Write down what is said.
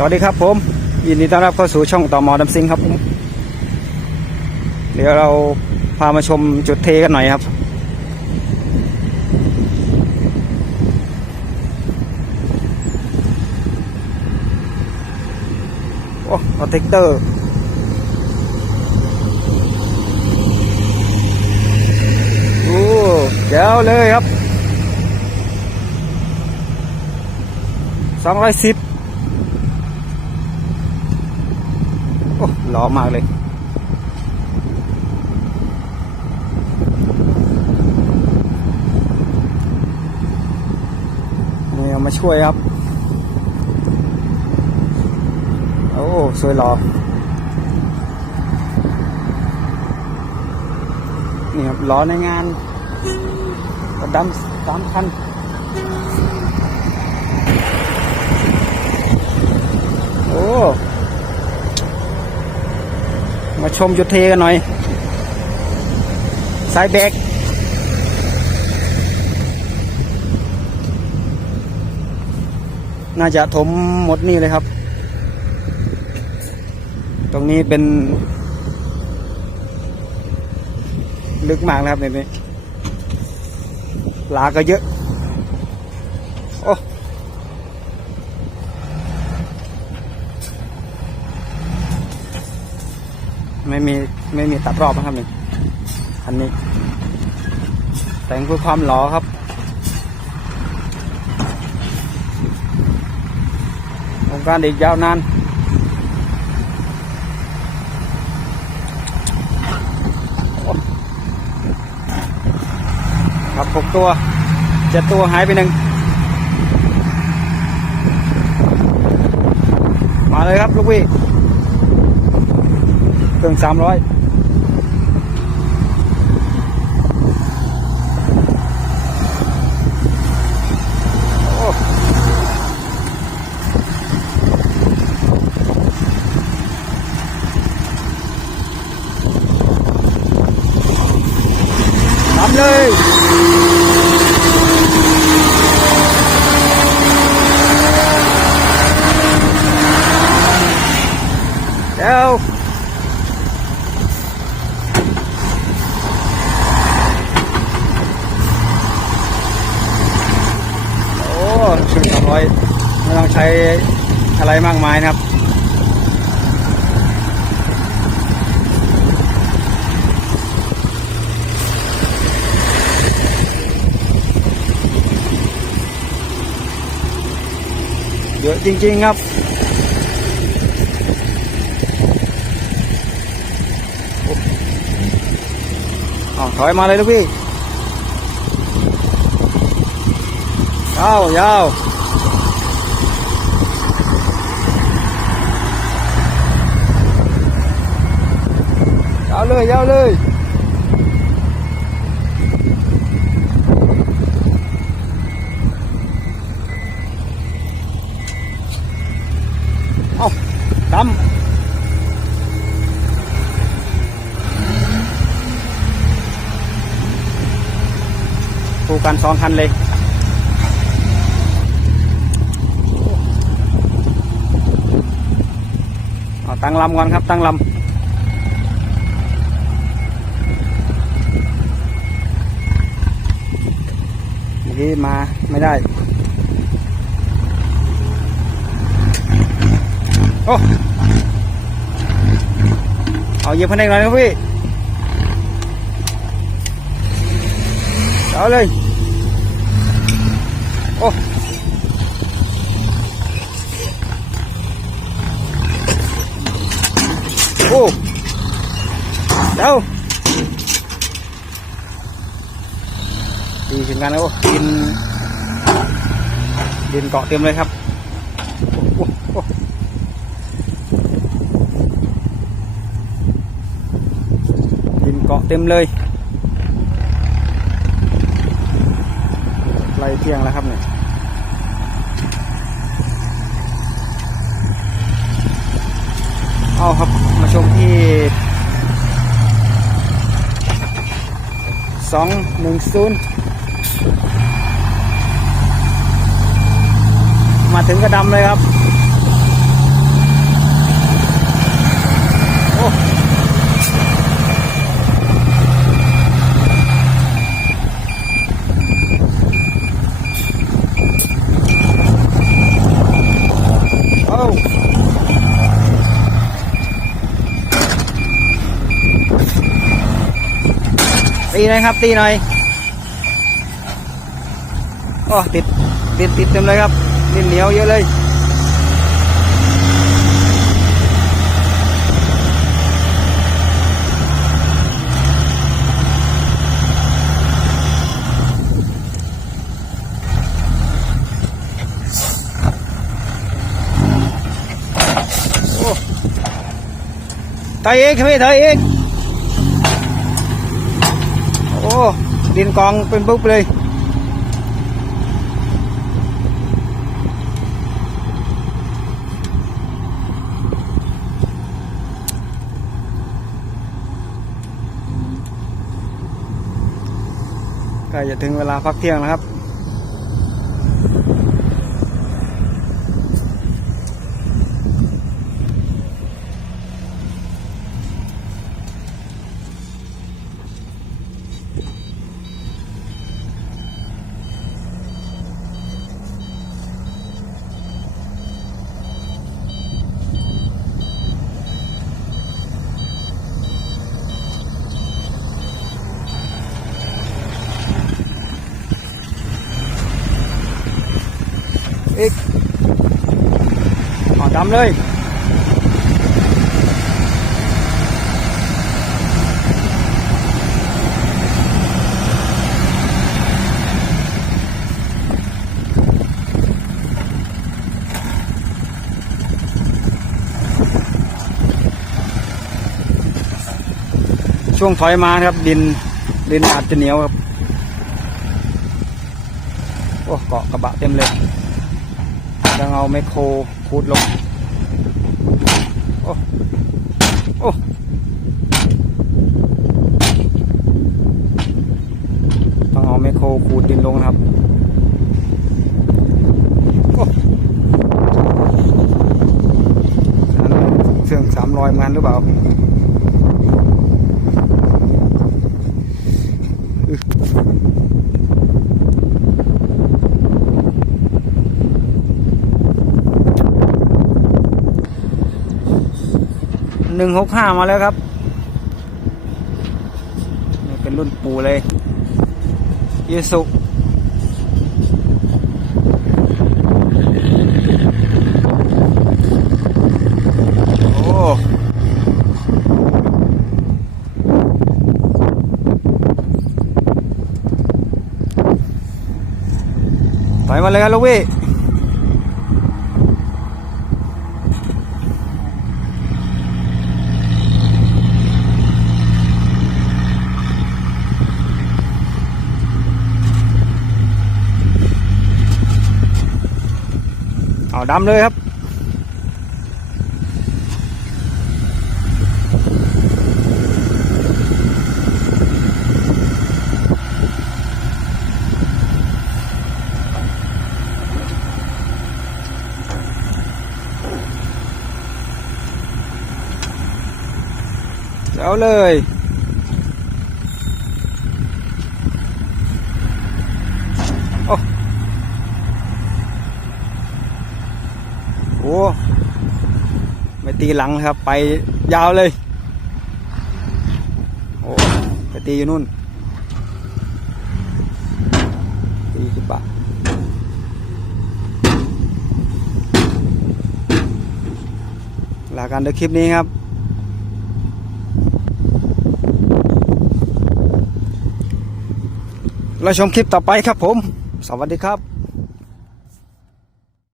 สวัสดีครับผม ยินดีต้อนรับเข้าสู่ช่องต่อมอดำซิงครับผมเดี๋ยวเราพามาชมจุดเทกันหน่อยครับ โอ้โปรเทคเตอร์โอ้แจ๋วเลยครับสองร้อยสิบ โอ้ล่อมากเลย นี่เอามาช่วยครับ โอ้สวยหล่อนี่ครับล้อในงานกระดำสามคันโอ้ มาชมจุดเทกันหน่อย สายแบกน่าจะถมหมดนี่เลยครับ ตรงนี้เป็น ลึกมากนะครับในนี้ลาก็เยอะ ไม่มีไม่มีตัดรอบนะครับนี่อันนี้ แต่งเพื่อความหล่อครับ โครงการอีกยาวนานครับหกตัวเจ็ดตัวหายไปหนึ่งมาเลยครับลูกพี่ เครื่องสามร้อยทำเลย เดี๋ยวโอ้ชุดสองร้อยไม่ต้องใช้อะไรมากมายนะครับ เยอะจริง ๆ ครับอ๋อถอยมาเลยลูกพี่ยาวยาวยาว เลยยาวเลยเอาดำคู่กันสองคันเลยเอาตั้งลำก่อนครับ ตั้งลำ เมื่อกี้มาไม่ได้ โอ้ เอาเยียบพันเองหน่อยครับพี่เอาเลย โอ้โอ้เดี๋ยว ดีถึงกันแล้วดินดินเกาะเต็มเลยครับดินเกาะเต็มเลยไล่เที่ยงแล้วครับเนี่ยเอาครับมาชมที่สองหนึ่งศูนย์ มาถึงกระดำเลยครับตีหน่อยครับตีหน่อยอ๋อติดติดติดเต็มเลยครับ นเหนียวเยอะเลยโอ้ไทยเองพี่ไทยเองโอ้ ดินกองเป็นปุ๊บเลย ใกล้ จะถึงเวลาพักเที่ยงแล้วครับ ดำเลยช่วงถอยมาครับ ดินดินอาจจะเหนียวครับ โอ้เกาะกระบะเต็มเลยยังเอาไมโครขูดลง อ้โอ้ต้องเอาไมโครขูดดินลงครับโอ้เครื่องสามรอยมันหรือเปล่า หนึ่งหกห้ามาแล้วครับนี่เป็นรุ่นปูเลยเยสุโอ้ถอยมาเลยครับลูกพี่ ดำเลยครับเอาเลย โอ้ โหไม่ตีหลังครับ ไปยาวเลย โอ้ไปตีอยู่นู่นตีขึ้นปะลากันด้วยคลิปนี้ครับเราชมคลิปต่อไปครับผม สวัสดีครับ